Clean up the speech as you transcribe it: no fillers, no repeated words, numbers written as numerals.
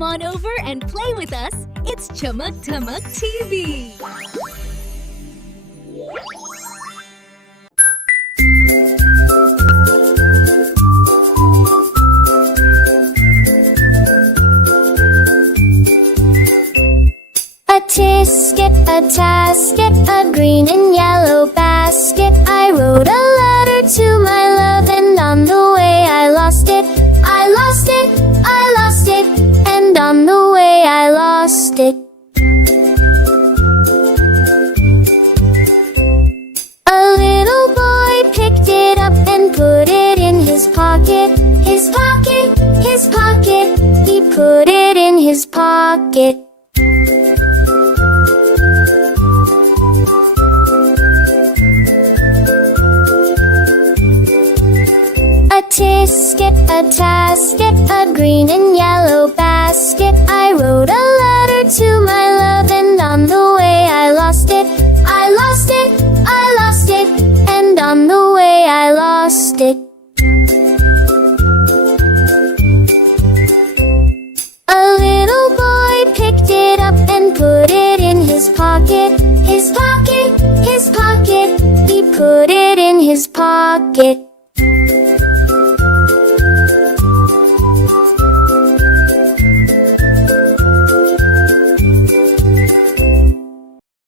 Come on over and play with us. It's Chamuk Tamuk TV. A tisket, a tasket, a green and yellow basket. I wrote a letter to my love, and on the way I lost it. I lost it, I lost it, and on the way I lost it. A little boy picked it up and put it in his pocket. His pocket, his pocket, he put it in his pocket. A tisket, a tasket, a green and yellow basket. I wrote a letter to my love, and on the way I lost it. I lost it, I lost it, and on the way I lost it. A little boy picked it up and put it in his pocket. His pocket, his pocket, he put it in his pocket.